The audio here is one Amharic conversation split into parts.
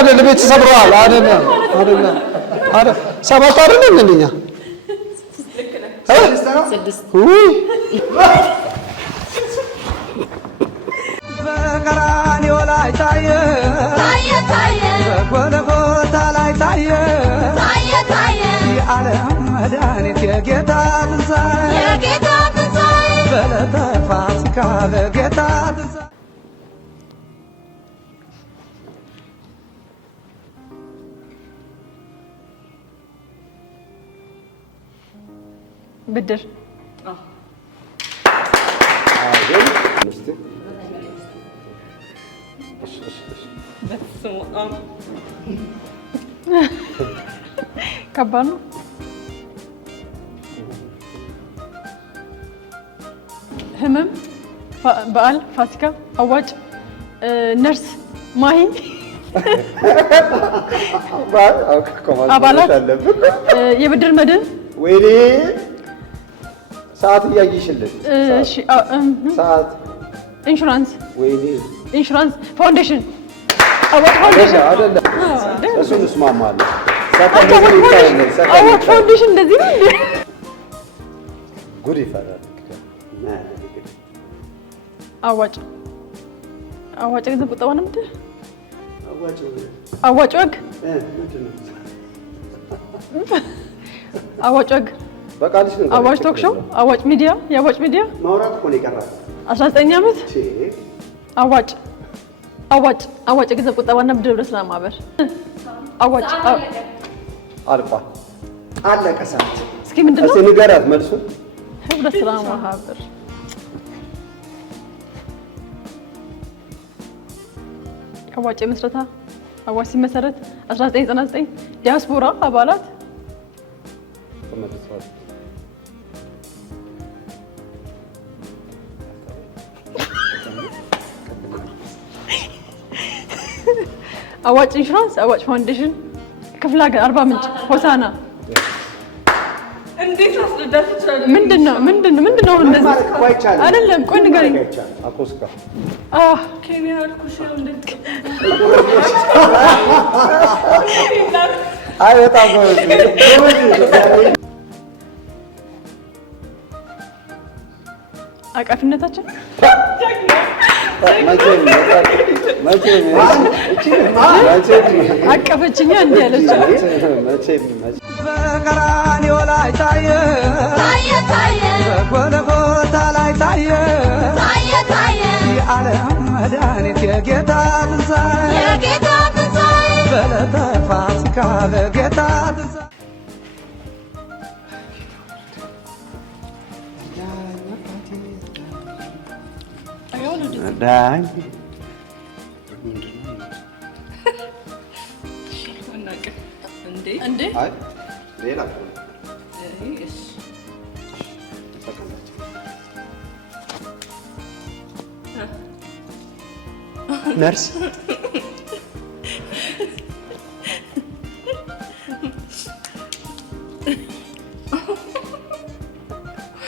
አይደለም ቤት ሰብረዋል አይደለም ሰባት አይደለም እንደኛ ስድስት በቀራንዮ ላይ ታየ በጎልጎታ ላይ ታየ የዓለም መድኃኒት የጌታ ትንሣኤ በዕለተ ፋሲካ ለጌታ ትንሣኤ ብድር ከባድ ነው። ህመም፣ በዓል፣ ፋሲካ፣ አዋጭ፣ ነርስ፣ ማሂ፣ አባላት፣ የብድር መድን። ወይኔ ሰዓት እያየሽልን። እሺ ሰዓት፣ ኢንሹራንስ፣ ወይኔ ኢንሹራንስ፣ ፋውንዴሽን፣ አዋጭ ፋውንዴሽን አይደለም። እሱን እስማማለሁ። አዋጭ ፋውንዴሽን እንደዚህ ነው እንዴ? ጉድ ይፈራል። አዋጭ ገንዘብ ቁጠባ ነው ምንድን? አዋጭ ወግ አዋጭ ወግ በቃልሽ ነው። አዋጭ ቶክ ሾው፣ አዋጭ ሚዲያ፣ የአዋጭ ሚዲያ ማውራት እኮ ነው የቀረው። 19 ዓመት አዋጭ የገንዘብ ቁጠባና ብድር ህብረት ስራ ማህበር አዋጭ አልቋል። አለቀ ሰዓት። እስኪ ምንድን ነው? እስኪ ንገራት መልሱን። ህብረት ስራ ማህበር አዋጭ መስረታ አዋጭ ሲመሰረት 1999 ዲያስፖራ አባላት አዋጭ ኢንሹራንስ፣ አዋጭ ፋውንዴሽን፣ ክፍለ ሀገር፣ አርባ ምንጭ፣ ሆሳና። እንዴት አስረዳት ይችላል? ምንድነው እንደዚህ አይደለም። ቆይ ንገረኝ። አኮስካ ኬንያ አልኩሽ። እንዴት አይ በጣም አቃፊነታችን አቀፈችኛ እንዲህ ያለች በቀራንዮ ላይ ታየ በጎልጎታ ላይ ታየ የዓለም መድኃኒት የጌታ ትንሣኤ በዕለተ ፋሲካ ለጌታ ትንሣኤ ዳኝ እንዴ አይ ሌላ ነርስ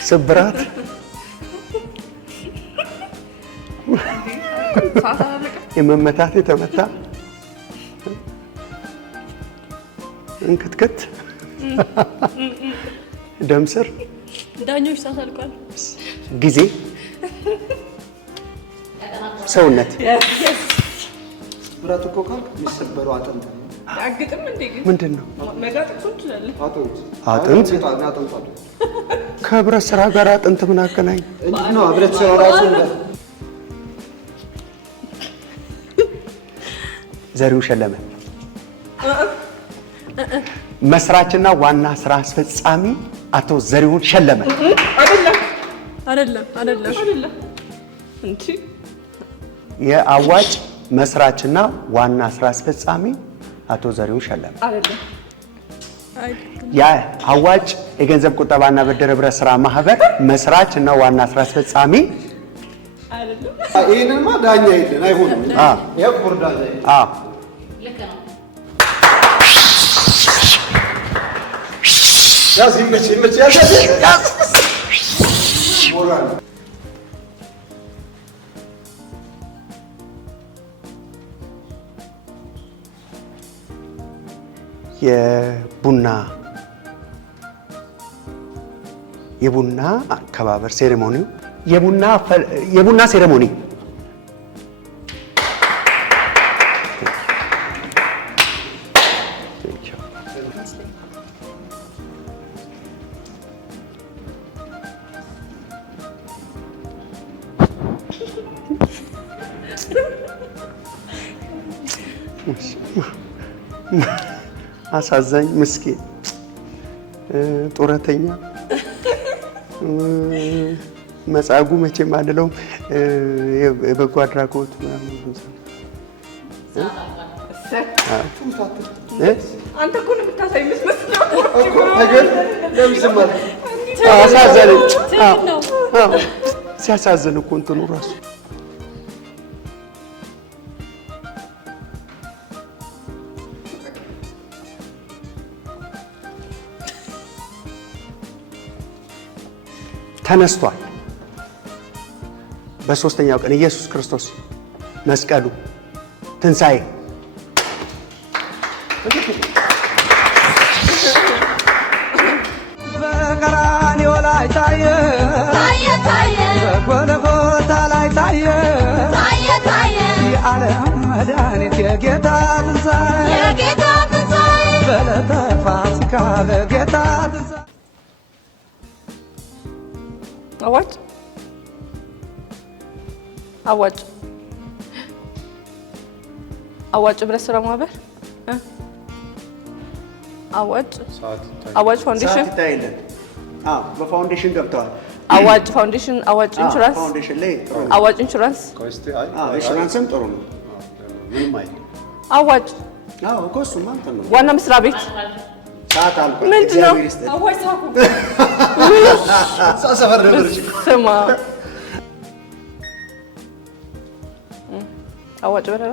ስብራት የመመታት የተመታ እንክትክት ደም ስር ዳኞች ታሳልቋል። ጊዜ ሰውነት ብራት እኮ ካልክ የሚሰበረው አጥንት አግጥም እንዴ? ግን ምንድነው? መጋጥም ትችላለህ። አጥንት ከብረት ስራ ጋር አጥንት ምን አገናኝ? እንዴት ነው ብረት ስራ ራሱ ዘሪው ሸለመ መስራችና ዋና ስራ አስፈጻሚ አቶ ዘሪሁን ሸለመ። አይደለም እንዴ? የአዋጭ መስራችና ዋና ስራ አስፈጻሚ አቶ ዘሪሁን ሸለመ። የአዋጭ የገንዘብ ቁጠባና ብድር ህብረት ስራ ማህበር መስራችና ዋና ስራ አስፈጻሚ አይደለም። ይሄንማ ዳኛ የለን አይሆንም። የቁር ዳኛ ልክ ነው። ያዝ ይመች ያዝ ሞራል የቡና አከባበር ሴሬሞኒው የቡና ሴሬሞኒ አሳዛኝ ምስኪን ጡረተኛ መጻጉ መቼም አንለውም የበጎ አድራጎት አንተ እኮ ነው የምታሳይ መስመስለው እኮ ነገር ለምስማል አሳዛኝ ሲያሳዝን እኮ እንትኑ ራሱ ተነስቷል። በሶስተኛው ቀን ኢየሱስ ክርስቶስ መስቀሉ ትንሣኤ በቀራንዮ ላይ ታየ በጎልጎታ ላይ ታየ የዓለም መድኃኒት የጌታ ትንሣኤ በዕለተ ፋሲካ በጌታ ትንሣኤ አዋጭ ህብረት ስራ ማህበር አዋጭ ፋውንዴሽን ይታይልን። በፋውንዴሽን ገብተዋል። አዋጭ ፋውንዴሽን፣ አዋጭ ኢንሹራንስ፣ ፋውንዴሽን ላይ አዋጭ ኢንሹራንስ፣ ኢንሹራንስም ጥሩ ነው። ምንም አይደል። አዋጭ እኮ እሱማ እንትን ነው። ዋና መስሪያ ቤት ሰዓት አልቋል። ምንድን ነው? አዋጭ ሰፈር ነበር ስማ አዋጭ በረራ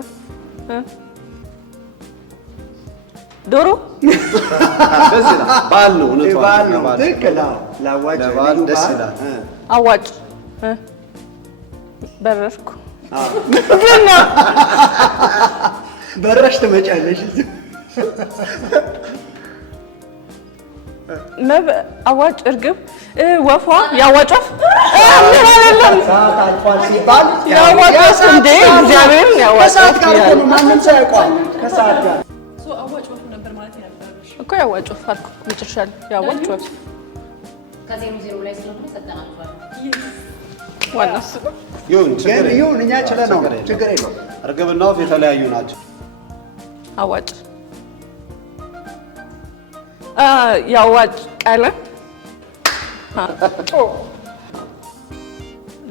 ዶሮ ደስ ይላል። በዓል ነው እውነቱ በዓል ነው። ትክክል። ለአዋጭ ደስ ይላል። አዋጭ በረርኩ በረሽ ትመጫለሽ። አዋጭ እርግብ ወፏ ያዋጭ ወፍ ምን አይደለም። ሰዓት አልቋል ሲባል ያዋጭ ወፍ እንደ እግዚአብሔርን ያዋጭ ከሰዓት ጋር እኮ ነው። ማንም ሰው ያውቀዋል። ከሰዓት ጋር አዋጭ ወፍ ነበር ማለት ያነበረሽ እኮ ያዋጭ ወፍ አልኩ። መጨረሻ ላይ ያዋጭ ወፍ ከዜሮ ዜሮ ላይ ስለሆነ ሰጠናችኋል። ዋና እሱ ይሁን ችግር ግን ይሁን እኛ ችለነው ችግር የለውም። እርግብና ወፍ የተለያዩ ናቸው። አዋጭ ያዋጭ ቀለም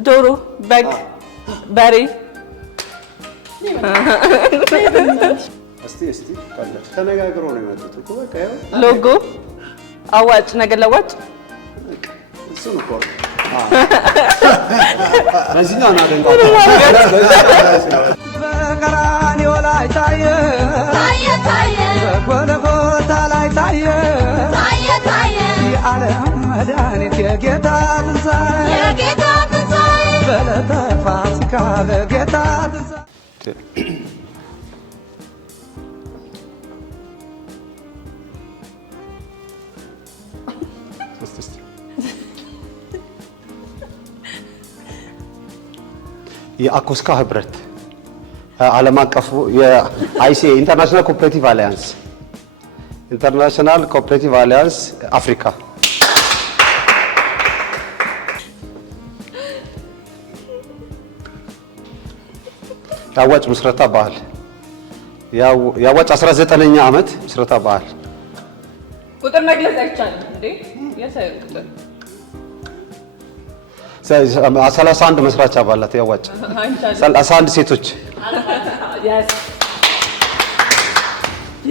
ዶሮ፣ በግ፣ በሬ እስቲ ተነጋግሮ ነው የመጡት እኮ በቃ ይኸው ሎጎ አዋጭ ነገር ለዋጭ እሱን እኮ በዚህኛው ነው አደንቃ በቀራንዮ ላይ ታየ በጎልጎታ ላይ ታየ የዓለም መድኃኒት የጌታ ትንሣኤ በዕለተ ፋሲካ በጌታ ትንሣኤ የአኮስካ ህብረት ዓለም አቀፉ የአይሲኤ ኢንተርናሽናል ኮኦፕሬቲቭ አሊያንስ ኢንተርናሽናል ኮኦፕሬቲቭ አሊያንስ አፍሪካ የአዋጭ ምስረታ በዓል የአዋጭ 19ኛ ዓመት ምስረታ በዓል ቁጥር መግለጽ አይቻልም እንዴ? የሳይል ቁጥር 31 መስራች አባላት ያዋጭ 31 ሴቶች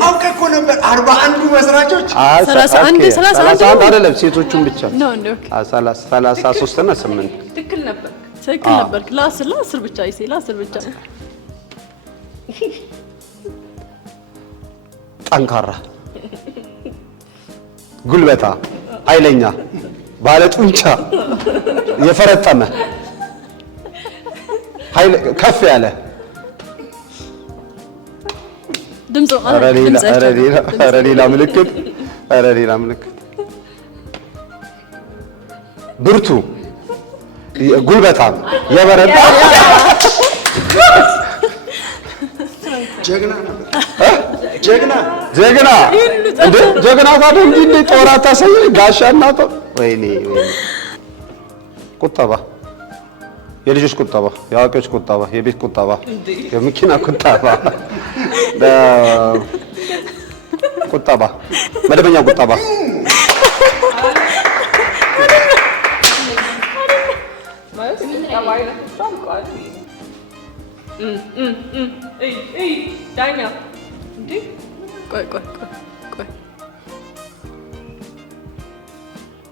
አውቄ እኮ ነበር 41 መስራቾች 31 አይደለም ሴቶቹን ብቻ ነው እንዴ? 33 እና 8 ትክክል ነበር። ትክክል ነበር። ለ10 ብቻ ይሴ ለ10 ብቻ ጠንካራ፣ ጉልበታ፣ ኃይለኛ፣ ባለ ጡንቻ፣ የፈረጠመ ኃይል ከፍ ያለ ድምጽ ሌላ ምልክት ሌላ ምልክት ብርቱ ጉልበታም የበረታ ጀግና እንዴ ጀግና ታዲያ እንዴ ጦር አታሳይ ጋሻና ጦር ወይኔ ቁጠባ የልጆች ቁጠባ የአዋቂዎች ቁጠባ የቤት ቁጠባ የመኪና ቁጠባ መደበኛ ቁጠባ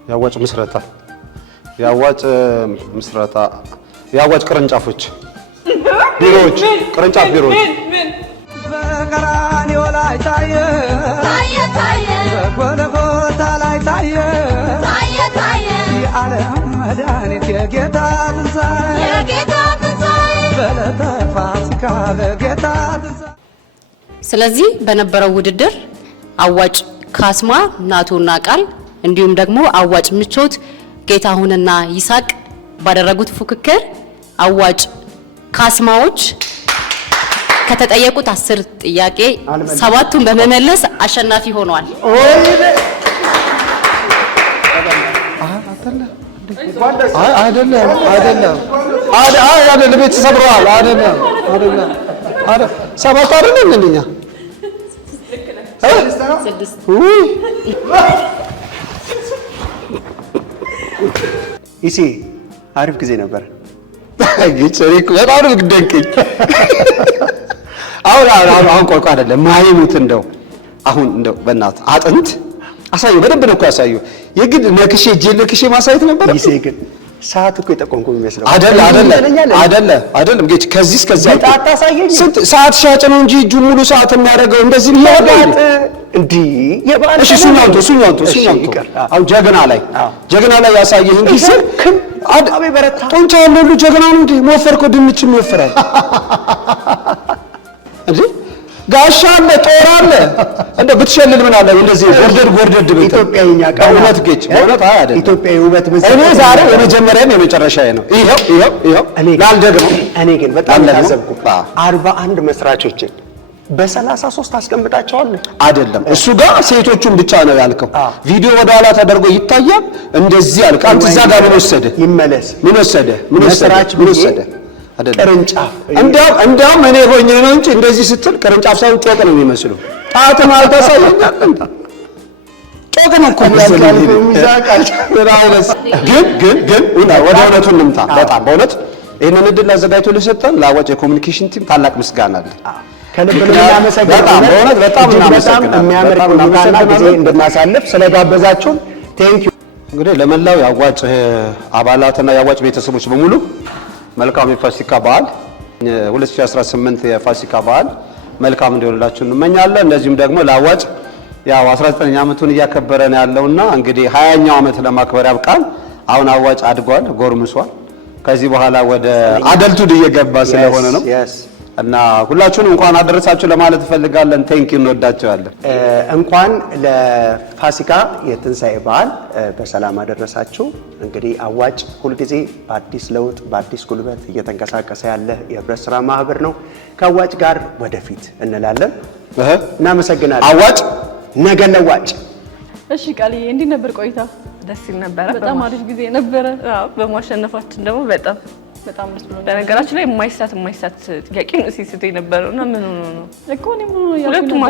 ያዋጭ ምስረታ ያዋጭ ቅርንጫፎች ቢሮዎች ቅርንጫፍ ቢሮዎች በቀራንዮ ላይ ታየ በጎልጎታ ላይ ታየ የዓለም መድኃኒት የጌታ ትንሣኤ በዕለተ ፋሲካ በጌታ ትንሣኤ። ስለዚህ በነበረው ውድድር አዋጭ ካስማ ናቶና ቃል እንዲሁም ደግሞ አዋጭ ምቾት ጌታሁንና ይሳቅ ባደረጉት ፉክክር አዋጭ ካስማዎች ከተጠየቁት 10 ጥያቄ 7ቱን በመመለስ አሸናፊ ሆነዋል። አይደለም ቤት ተሰብረዋል። አይደለም ሰባት አይደለም እንደኛ ኢሲ አሪፍ ጊዜ ነበር። ግጭሪክ በጣም ነው ግደንከኝ። አሁን ቆይ አይደለም ማይሙት እንደው አሁን እንደው በእናትህ አጥንት አሳዩ። በደንብ ነው እኮ ያሳዩ። የግድ ነክሼ እጄ ማሳየት ነበር። ኢሲ ግን ሰዓት እኮ የጠቆምኩ የሚመስለው አይደለም ጌች ከዚህ እስከዚህ አታሳየኝ። ስንት ሰዓት ሻጭ ነው እንጂ እጁ ሙሉ ሰዓት የሚያደርገው እንደዚህ ይያጋጥ እንዴ የባለ እሺ ሱኛንቱ አው ጀግና ላይ ያሳየኝ ጊዜ አቤ በረታ ጡንቻ ያለው ሁሉ ጀግና ነው እንዴ ሞፈርኮ ድንችም ይወፍራል እንዴ ጋሻ አለ ጦር አለ እንደ ብትሸልል ምን አለ እንደዚህ ጎርደድ ቤት ኢትዮጵያኛ ቃል እውነት ጌች እውነት አይደል ኢትዮጵያዊ ውበት እኔ ዛሬ የመጀመሪያም የመጨረሻዬ ነው። ይሄው እኔ ግን በጣም ታዘብኩ። 41 መስራቾችን በ33 አስቀምጣቸዋል አይደለም እሱ ጋር ሴቶቹን ብቻ ነው ያልከው። ቪዲዮ ወደ ኋላ ተደርጎ ይታያል። እንደዚህ ያልክ አንተ እዛ ጋር ምን ወሰደ መስራች አይደለም ቅርንጫፍ እንዲያውም እኔ ሆኜ ነው እንጂ እንደዚህ ስትል ቅርንጫፍ ሳይሆን ጮቅ ነው የሚመስለው። ጣትም አልተሳየኝ ጮቅ ነው እኮ ግን ወደ እውነቱ እንምጣ። በጣም በእውነት ይሄንን እድል አዘጋጅቶ ለሰጠን ለአዋጭ የኮሙኒኬሽን ቲም ታላቅ ምስጋና አለ። ከልብ ነው እናመሰግናለን። በጣም የሚያምር ቆይታና ጊዜ እንድናሳልፍ ስለጋበዛችሁን ቴንኪው። እንግዲህ ለመላው የአዋጭ አባላትና የአዋጭ ቤተሰቦች በሙሉ መልካም የፋሲካ በዓል 2018 የፋሲካ በዓል መልካም እንዲሆንላችሁ እንመኛለን። እንደዚሁም ደግሞ ለአዋጭ ያው 19ኛ ዓመቱን እያከበረ ነው ያለውና እንግዲህ 20ኛው ዓመት ለማክበር ያብቃል። አሁን አዋጭ አድጓል፣ ጎርምሷል። ከዚህ በኋላ ወደ አደልቱድ እየገባ ስለሆነ ነው እና ሁላችሁንም እንኳን አደረሳችሁ ለማለት ፈልጋለን። ቴንኪው እንወዳችኋለን። እንኳን ለፋሲካ የትንሣኤ በዓል በሰላም አደረሳችሁ። እንግዲህ አዋጭ ሁልጊዜ በአዲስ ለውጥ በአዲስ ጉልበት እየተንቀሳቀሰ ያለ የህብረት ስራ ማህበር ነው። ከአዋጭ ጋር ወደፊት እንላለን። እናመሰግናለን። አዋጭ ነገ ለዋጭ። እሺ ቃልዬ እንዴት ነበር ቆይታ? ደስ ይል ነበረ። በጣም አሪፍ ጊዜ ነበረ። በማሸነፋችን ደግሞ በጣም ደስ ብሎኛል። በነገራችን ላይ የማይሳት ጥያቄ ነው ሲስት የነበረው እና ምን ሆኖ ነው እኮ ነው ምን ሆኖ ያለው? ሁለቱም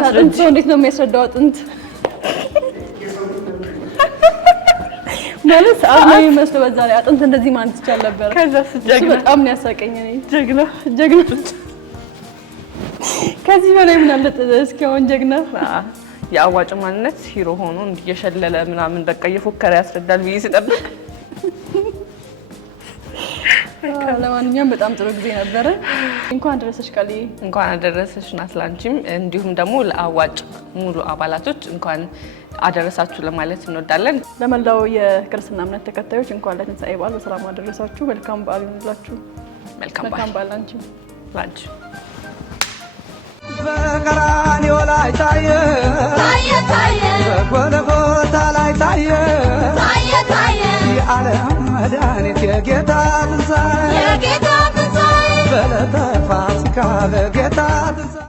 አጥንት ሰው እንዴት ነው የሚያስረዳው? አጥንት ማለት ሰዓት ነው የሚመስለው። በዛ ላይ አጥንት እንደዚህ ማለት ይቻል ነበር። ከዛ ጀግና በጣም ነው ያሳቀኝ። እኔ ጀግና ከዚህ በላይ ምን አለ? እስኪ አሁን ጀግና የአዋጭ ማንነት ሂሮ ሆኖ እንዲየሸለለ ምናምን በቃ እየፎከረ ያስረዳል ብዬ ስጠብቅ ለማንኛውም በጣም ጥሩ ጊዜ ነበረ። እንኳን አደረሰሽ ቃልዬ። እንኳን አደረሰሽ ናስላንቺም እንዲሁም ደግሞ ለአዋጭ ሙሉ አባላቶች እንኳን አደረሳችሁ ለማለት እንወዳለን። ለመላው የክርስትና እምነት ተከታዮች እንኳን ለትንሣኤ በዓል በሰላም አደረሳችሁ። መልካም በዓል ይሁንላችሁ። መልካም በዓል ላንቺ በቀራንዮ ላይ ታየ ታየ ታየ በጎልጎታ ላይ ታየ ታየ ታየ የዓለም መድኃኒት የጌታ ትንሣኤ በዕለተ ፋሲካ በጌታ ትንሣኤ